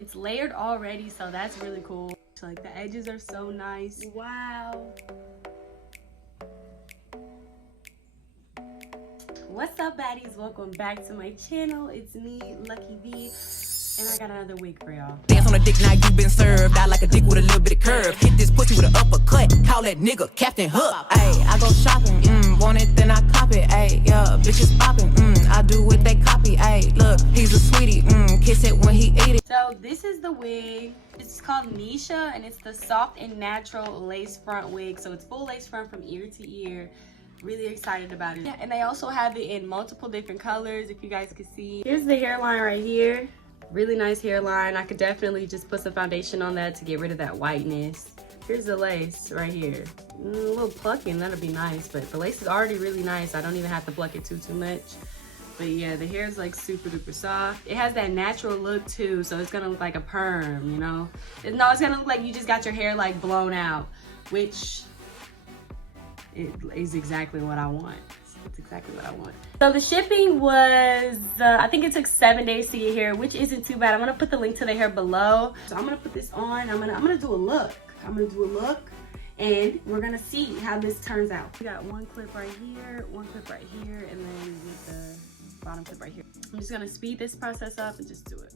It's layered already, so that's really cool. Like the edges are so nice. Wow. What's up, baddies? Welcome back to my channel. It's me, Lucky V, and I got another wig for y'all. Dance on a dick, now you been served. I like a dick with a little bit of curve. Hit this pussy with an uppercut. Call that nigga Captain Hook. Ayy, I go shopping. Want it, then I cop it. Ayy, yeah, bitches popping. I do what they copy. Ayy, look, he's a sweetie. Kiss it when he eat it. So this is the wig. It's called Nisha, and it's the soft and natural lace front wig. So it's full lace front from ear to ear. Really excited about it. Yeah, and they also have it in multiple different colors, if you guys can see. Here's the hairline right here. Really nice hairline. I could definitely just put some foundation on that to get rid of that whiteness. Here's the lace right here. A little plucking, that'll be nice, but the lace is already really nice. I don't even have to pluck it too much. But yeah, the hair is like super duper soft. It has that natural look too, so it's gonna look like a perm, you know? No, it's gonna look like you just got your hair like blown out, which it is exactly what I want. It's exactly what I want. So the shipping was, I think it took 7 days to get here, which isn't too bad. I'm gonna put the link to the hair below. So I'm gonna put this on. I'm gonna do a look. I'm gonna do a look, and we're gonna see how this turns out. We got one clip right here, one clip right here, and then with the bottom clip right here. I'm just gonna speed this process up and just do it.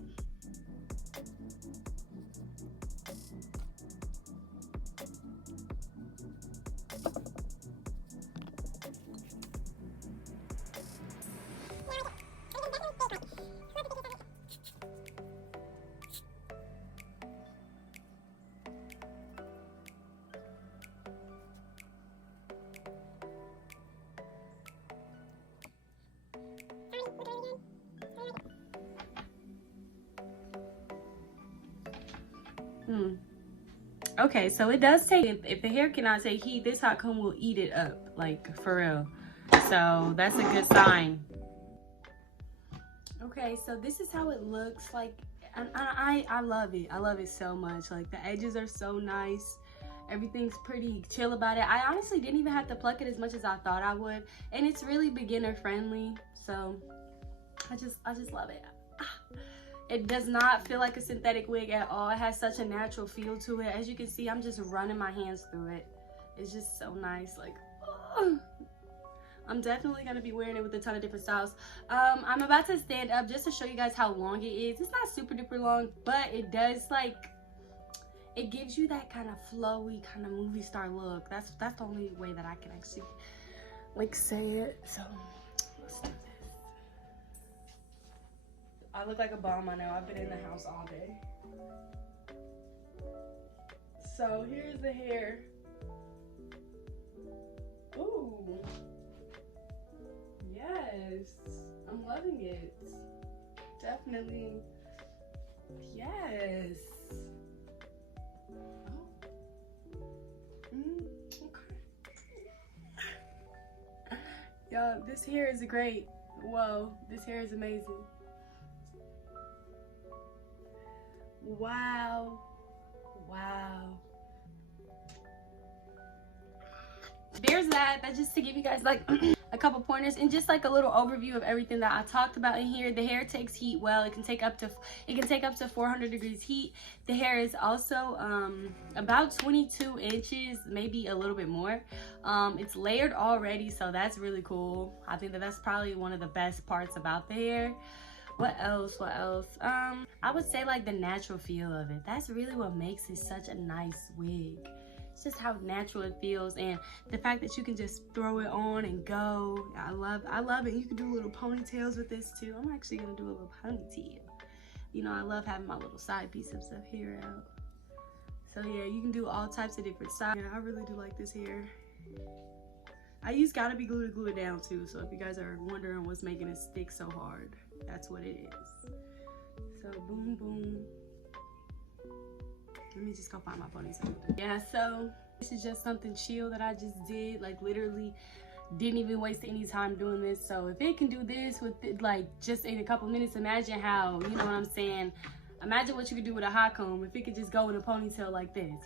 Okay, so it does take, if the hair cannot take heat, this hot comb will eat it up, like for real. So that's a good sign. Okay, so this is how it looks like. I love it. I love it so much. Like the edges are so nice. Everything's pretty chill about it. I honestly didn't even have to pluck it as much as I thought I would, and it's really beginner friendly. So I just love it. It does not feel like a synthetic wig at all. It has such a natural feel to it. As you can see, I'm just running my hands through it. It's just so nice. Like, oh. I'm definitely going to be wearing it with a ton of different styles. I'm about to stand up just to show you guys how long it is. It's not super duper long, but it does, like, it gives you that kind of flowy kind of movie star look. That's the only way that I can actually, like, say it. So let's do this. I look like a bomb, I know. I've been in the house all day. So here's the hair. Ooh. Yes. I'm loving it. Definitely. Yes. Oh. Okay. Y'all, this hair is great. Whoa, this hair is amazing. Wow. Wow. There's that. That's just to give you guys like a couple pointers and just like a little overview of everything that I talked about in here. The hair takes heat well. It can take up to 400 degrees heat. The hair is also about 22 inches, maybe a little bit more. It's layered already, so that's really cool. I think that's probably one of the best parts about the hair. What else? I would say like the natural feel of it. That's really what makes it such a nice wig. It's just how natural it feels, and the fact that you can just throw it on and go. I love it. You can do little ponytails with this too. I'm actually gonna do a little ponytail. You know, I love having my little side pieces of hair out. So yeah, you can do all types of different styles. Yeah, I really do like this hair. I use Gotta Be Glue to glue it down too, so if you guys are wondering what's making it stick so hard, that's what it is. So boom, boom. Let me just go find my ponytail. Yeah, so this is just something chill that I just did. Like literally didn't even waste any time doing this. So if it can do this with it, like just in a couple minutes, imagine how, you know what I'm saying? Imagine what you could do with a hot comb if it could just go in a ponytail like this.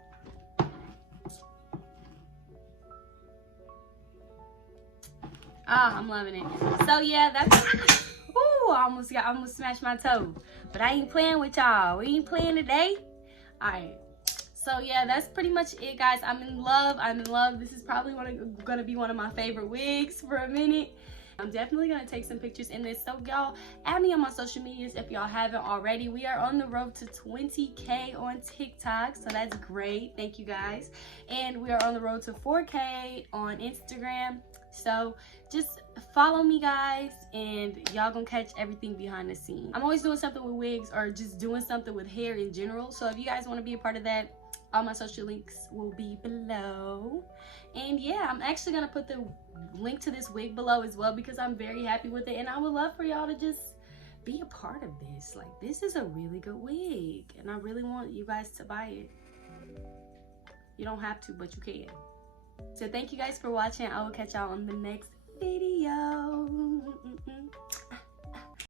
Ah, I'm loving it. So yeah, that's ooh, I almost smashed my toe. But I ain't playing with y'all. We ain't playing today. All right. So yeah, that's pretty much it, guys. I'm in love. This is probably gonna be one of my favorite wigs for a minute. I'm definitely gonna take some pictures in this. So y'all, add me on my social medias if y'all haven't already. We are on the road to 20K on TikTok, so that's great. Thank you guys. And we are on the road to 4K on Instagram. So just follow me, guys, and y'all gonna catch everything behind the scenes. I'm always doing something with wigs or just doing something with hair in general. So if you guys want to be a part of that, all my social links will be below. And yeah, I'm actually gonna put the link to this wig below as well because I'm very happy with it, and I would love for y'all to just be a part of this. Like, this is a really good wig, and I really want you guys to buy it. You don't have to, but you can. So thank you guys for watching. I will catch y'all on the next video.